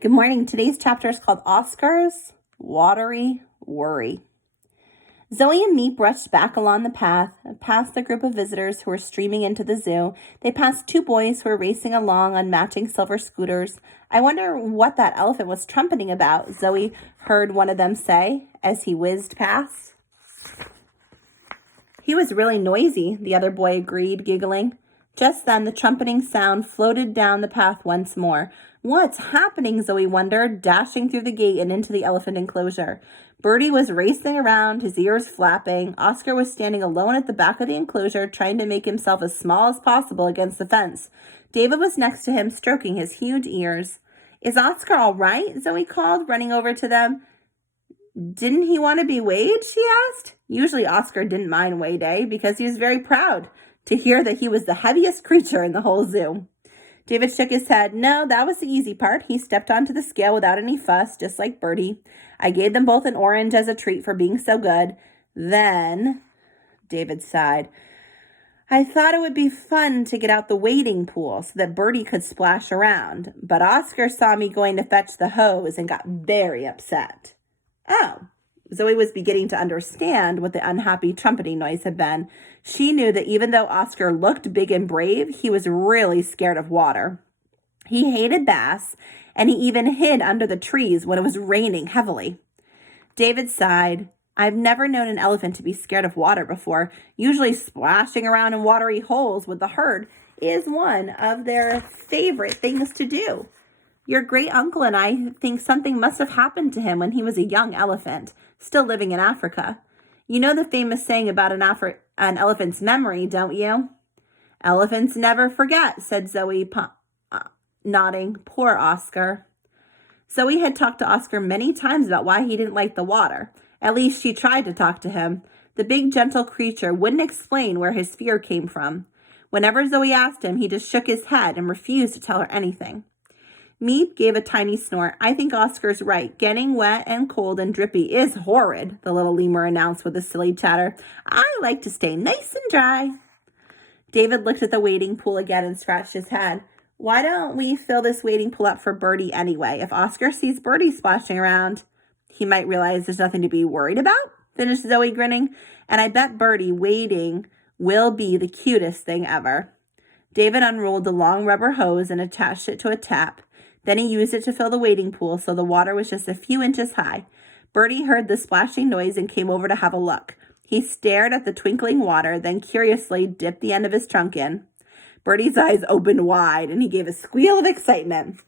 Good morning. Today's chapter is called Oscar's Watery Worry. Zoe and Meep rushed back along the path, past the group of visitors who were streaming into the zoo. They passed two boys who were racing along on matching silver scooters. I wonder what that elephant was trumpeting about, Zoe heard one of them say as he whizzed past. He was really noisy, the other boy agreed, giggling. Just then, the trumpeting sound floated down the path once more. What's happening, Zoe wondered, dashing through the gate and into the elephant enclosure. Birdie was racing around, his ears flapping. Oscar was standing alone at the back of the enclosure, trying to make himself as small as possible against the fence. David was next to him, stroking his huge ears. Is Oscar all right? Zoe called, running over to them. Didn't he want to be weighed? She asked. Usually Oscar didn't mind weigh day because he was very proud to hear that he was the heaviest creature in the whole zoo. David shook his head. No, that was the easy part. He stepped onto the scale without any fuss, just like Birdie. I gave them both an orange as a treat for being so good. Then, David sighed, I thought it would be fun to get out the wading pool so that Birdie could splash around. But Oscar saw me going to fetch the hose and got very upset. Oh. Zoe was beginning to understand what the unhappy trumpeting noise had been. She knew that even though Oscar looked big and brave, he was really scared of water. He hated bass, and he even hid under the trees when it was raining heavily. David sighed. I've never known an elephant to be scared of water before. Usually splashing around in watery holes with the herd is one of their favorite things to do. Your great uncle and I think something must have happened to him when he was a young elephant, still living in Africa. You know the famous saying about an elephant's memory, don't you? Elephants never forget, said Zoe, nodding. Poor Oscar. Zoe had talked to Oscar many times about why he didn't like the water. At least she tried to talk to him. The big, gentle creature wouldn't explain where his fear came from. Whenever Zoe asked him, he just shook his head and refused to tell her anything. Meep gave a tiny snort. I think Oscar's right. Getting wet and cold and drippy is horrid, the little lemur announced with a silly chatter. I like to stay nice and dry. David looked at the wading pool again and scratched his head. Why don't we fill this wading pool up for Birdie anyway? If Oscar sees Birdie splashing around, he might realize there's nothing to be worried about, finished Zoe, grinning. And I bet Birdie wading will be the cutest thing ever. David unrolled the long rubber hose and attached it to a tap. Then he used it to fill the wading pool so the water was just a few inches high. Birdie heard the splashing noise and came over to have a look. He stared at the twinkling water, then curiously dipped the end of his trunk in. Birdie's eyes opened wide, and he gave a squeal of excitement.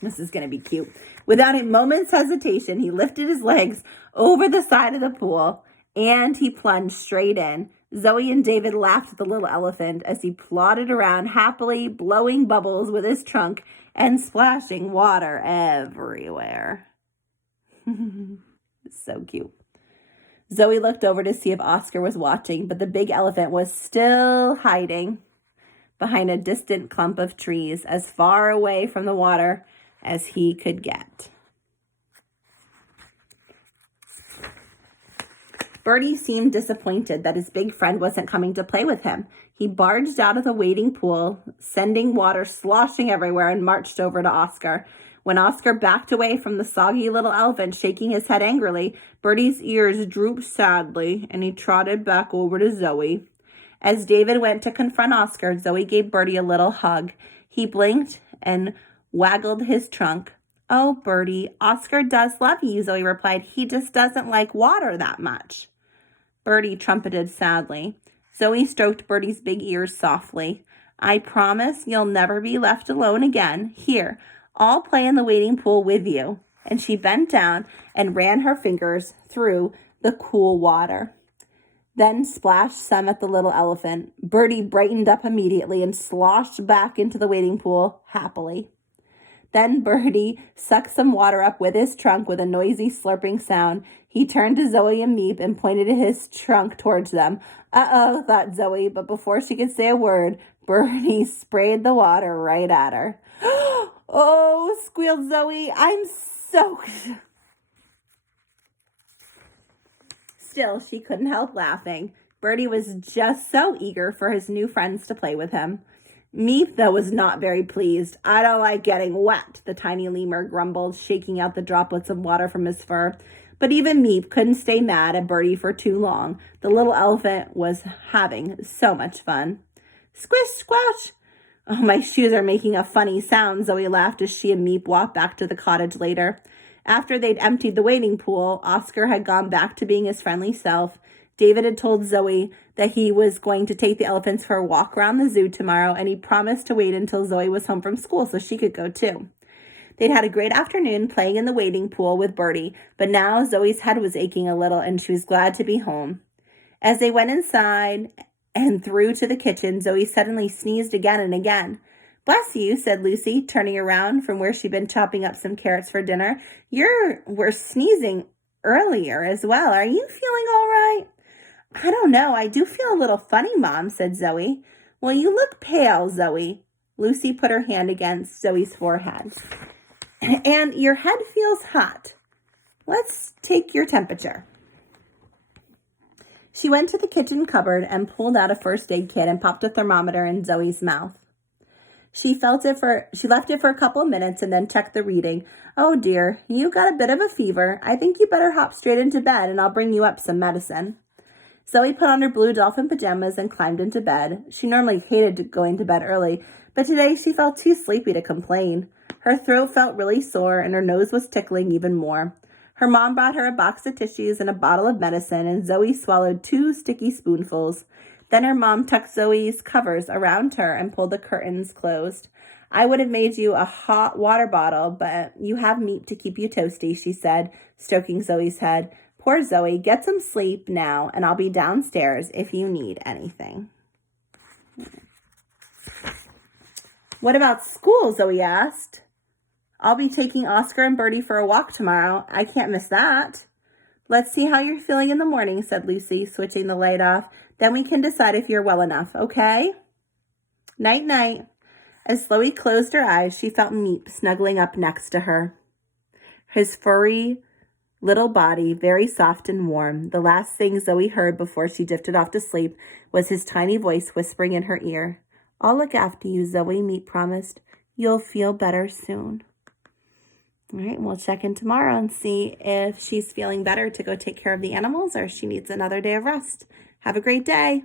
This is going to be cute. Without a moment's hesitation, he lifted his legs over the side of the pool, and he plunged straight in. Zoe and David laughed at the little elephant as he plodded around happily, blowing bubbles with his trunk and splashing water everywhere. So cute. Zoe looked over to see if Oscar was watching, but the big elephant was still hiding behind a distant clump of trees, as far away from the water as he could get. Birdie seemed disappointed that his big friend wasn't coming to play with him. He barged out of the wading pool, sending water sloshing everywhere, and marched over to Oscar. When Oscar backed away from the soggy little elephant, shaking his head angrily, Birdie's ears drooped sadly, and he trotted back over to Zoe. As David went to confront Oscar, Zoe gave Birdie a little hug. He blinked and waggled his trunk. Oh, Birdie, Oscar does love you, Zoe replied. He just doesn't like water that much. Birdie trumpeted sadly. Zoe stroked Birdie's big ears softly. I promise you'll never be left alone again. Here, I'll play in the wading pool with you. And she bent down and ran her fingers through the cool water. Then splashed some at the little elephant. Birdie brightened up immediately and sloshed back into the wading pool happily. Then Birdie sucked some water up with his trunk with a noisy slurping sound. He turned to Zoe and Meep and pointed his trunk towards them. Uh-oh, thought Zoe, but before she could say a word, Birdie sprayed the water right at her. Oh, squealed Zoe, I'm soaked. Still, she couldn't help laughing. Birdie was just so eager for his new friends to play with him. Meep, though, was not very pleased. I don't like getting wet, the tiny lemur grumbled, shaking out the droplets of water from his fur. But even Meep couldn't stay mad at Bertie for too long. The little elephant was having so much fun. Squish, squash! Oh, my shoes are making a funny sound, Zoe laughed as she and Meep walked back to the cottage later. After they'd emptied the wading pool, Oscar had gone back to being his friendly self. David had told Zoe that he was going to take the elephants for a walk around the zoo tomorrow, and he promised to wait until Zoe was home from school so she could go too. They'd had a great afternoon playing in the wading pool with Bertie, but now Zoe's head was aching a little and she was glad to be home. As they went inside and through to the kitchen, Zoe suddenly sneezed again and again. Bless you, said Lucy, turning around from where she'd been chopping up some carrots for dinner. You were sneezing earlier as well. Are you feeling all right? I don't know. I do feel a little funny, Mom, said Zoe. Well, you look pale, Zoe. Lucy put her hand against Zoe's forehead. And your head feels hot. Let's take your temperature. She went to the kitchen cupboard and pulled out a first aid kit and popped a thermometer in Zoe's mouth. She left it for a couple of minutes and then checked the reading. Oh dear, you got a bit of a fever. I think you better hop straight into bed and I'll bring you up some medicine. Zoe put on her blue dolphin pajamas and climbed into bed. She normally hated going to bed early, but today she felt too sleepy to complain. Her throat felt really sore and her nose was tickling even more. Her mom brought her a box of tissues and a bottle of medicine, and Zoe swallowed 2 sticky spoonfuls. Then her mom tucked Zoe's covers around her and pulled the curtains closed. I would have made you a hot water bottle, but you have meat to keep you toasty, she said, stroking Zoe's head. Poor Zoe, get some sleep now, and I'll be downstairs if you need anything. What about school? Zoe asked. I'll be taking Oscar and Bertie for a walk tomorrow. I can't miss that. Let's see how you're feeling in the morning, said Lucy, switching the light off. Then we can decide if you're well enough, okay? Night-night. As Zoe closed her eyes, she felt Meep snuggling up next to her. His furry little body, very soft and warm. The last thing Zoe heard before she drifted off to sleep was his tiny voice whispering in her ear. I'll look after you, Zoe, Meep promised. You'll feel better soon. All right, we'll check in tomorrow and see if she's feeling better to go take care of the animals or if she needs another day of rest. Have a great day.